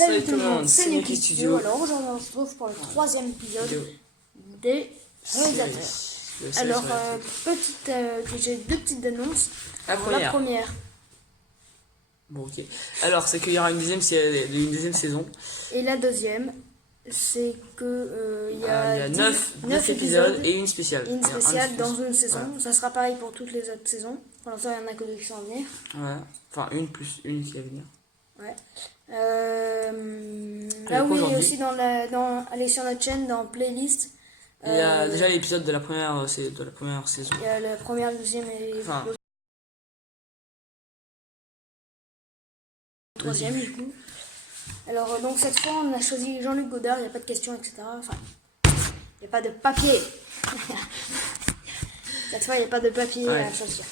Salut tout le monde, c'est Neki Studio. Alors aujourd'hui on se retrouve pour le troisième épisode des réalisateurs. Alors j'ai deux petites annonces. La première. Bon ok. Alors c'est qu'il y aura une deuxième saison. Et la deuxième, c'est que il y a 9 épisodes et une spéciale. Une spéciale dans une saison. Voilà. Ça sera pareil pour toutes les autres saisons. Pour l'instant il y en a que deux qui sont à venir. Ouais. Enfin une plus une qui va venir. Ouais. Là oui, aussi allez sur notre chaîne dans playlist. Il y a déjà l'épisode de la première saison. Il y a la première, deuxième et troisième du coup. Alors donc cette fois on a choisi Jean-Luc Godard, il n'y a pas de questions, etc. Enfin, il n'y a pas de papier. Cette fois il n'y a pas de papier à choisir.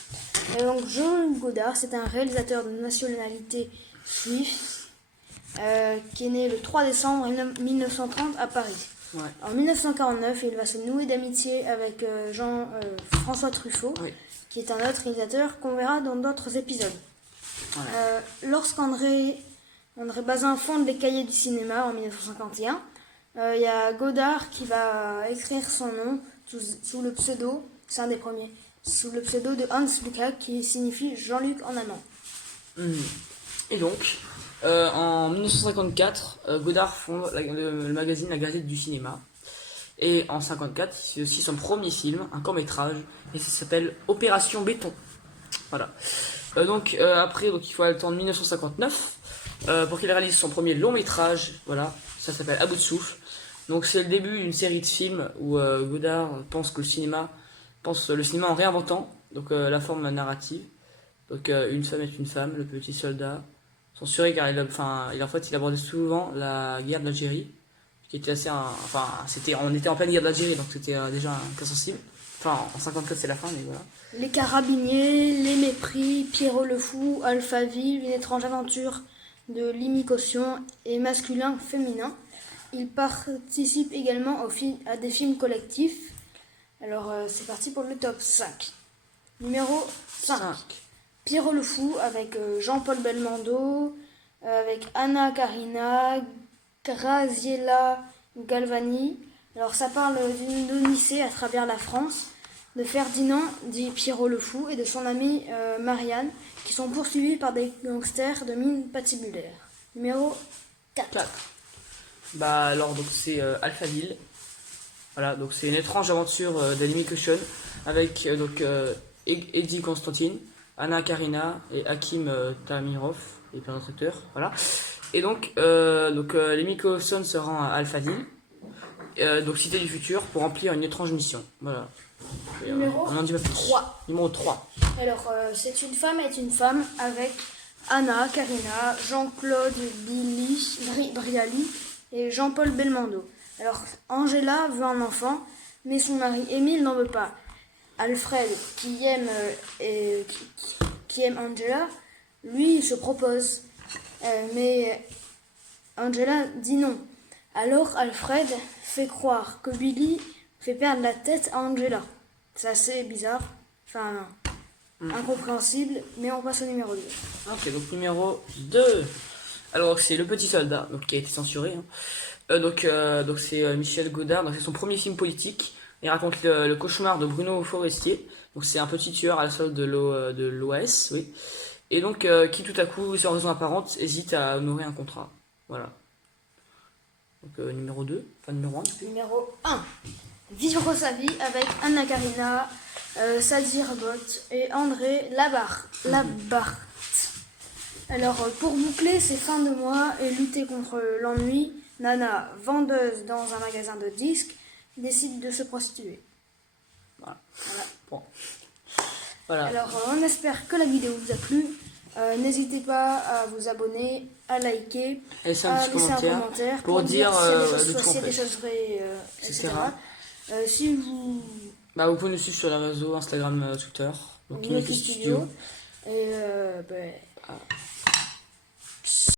Et donc Jean-Luc Godard, c'est un réalisateur de nationalité suisse. Qui est né le 3 décembre 1930 à Paris. Ouais. En 1949, il va se nouer d'amitié avec François Truffaut, qui est un autre réalisateur qu'on verra dans d'autres épisodes. Ouais. Lorsqu'André Bazin fonde les Cahiers du cinéma en 1951, il y a Godard qui va écrire son nom sous le pseudo, c'est un des premiers, sous le pseudo de Hans Lucas, qui signifie Jean-Luc en allemand. Et donc, en 1954, Godard fonde le magazine La Gazette du cinéma. Et en 1954, c'est aussi son premier film, un court-métrage, et ça s'appelle Opération Béton. Voilà. Après, il faut attendre 1959 pour qu'il réalise son premier long-métrage. Voilà, ça s'appelle À bout de souffle. Donc c'est le début d'une série de films où Godard pense le cinéma en réinventant la forme narrative. Donc Une femme est une femme, Le petit soldat. Censuré car il abordait souvent la guerre d'Algérie, qui était assez on était en pleine guerre d'Algérie, donc c'était déjà un cas sensible. Enfin en 54 c'est la fin, mais voilà. Les Carabiniers, Les Mépris, Pierrot le Fou, Alphaville, Une étrange aventure de Limi Caution et Masculin Féminin. Il participe également à des films collectifs. Alors c'est parti pour le top 5. Numéro 5. Pierrot le Fou avec Jean-Paul Belmondo, avec Anna Karina, Graziella Galvani. Alors ça parle d'une odyssée à travers la France, de Ferdinand, dit Pierrot le Fou, et de son amie Marianne, qui sont poursuivis par des gangsters de mine patibulaire. Numéro 4. C'est Alphaville. Voilà, donc c'est une étrange aventure de Limi Caution avec Eddie Constantine, Anna Karina et Hakim Tamirov et plein d'autres acteurs, voilà. Et Limi Caution se rend à Alphaville, cité du futur, pour remplir une étrange mission, voilà. Numéro 3. Numéro 3. Alors C'est une femme est une femme avec Anna Karina, Jean-Claude Brialy et Jean-Paul Belmondo. Alors Angela veut un enfant, mais son mari Émile n'en veut pas. Alfred, qui aime Angela, lui se propose, mais Angela dit non. Alors Alfred fait croire que Billy fait perdre la tête à Angela. C'est assez bizarre, incompréhensible, mais on passe au numéro 2. Ok, donc numéro 2. Alors c'est Le Petit Soldat, qui a été censuré. C'est Michel Godard, c'est son premier film politique. Il raconte le cauchemar de Bruno Forestier. Donc c'est un petit tueur à la solde de l'OAS, oui. Et qui tout à coup, sans raison apparente, hésite à honorer un contrat. Voilà. Donc numéro 2, numéro 1. Numéro 1. Vivre sa vie avec Anna Karina, Sadi Rabot et André Labarthe. Alors pour boucler ses fins de mois et lutter contre l'ennui, Nana, vendeuse dans un magasin de disques, décide de se prostituer. Voilà. Bon. Voilà. Alors on espère que la vidéo vous a plu. N'hésitez pas à vous abonner, à liker, à laisser un commentaire pour dire s'il y a des choses vraies, etc. Si vous... vous pouvez nous suivre sur les réseaux Instagram, Twitter, Neki Studio. Et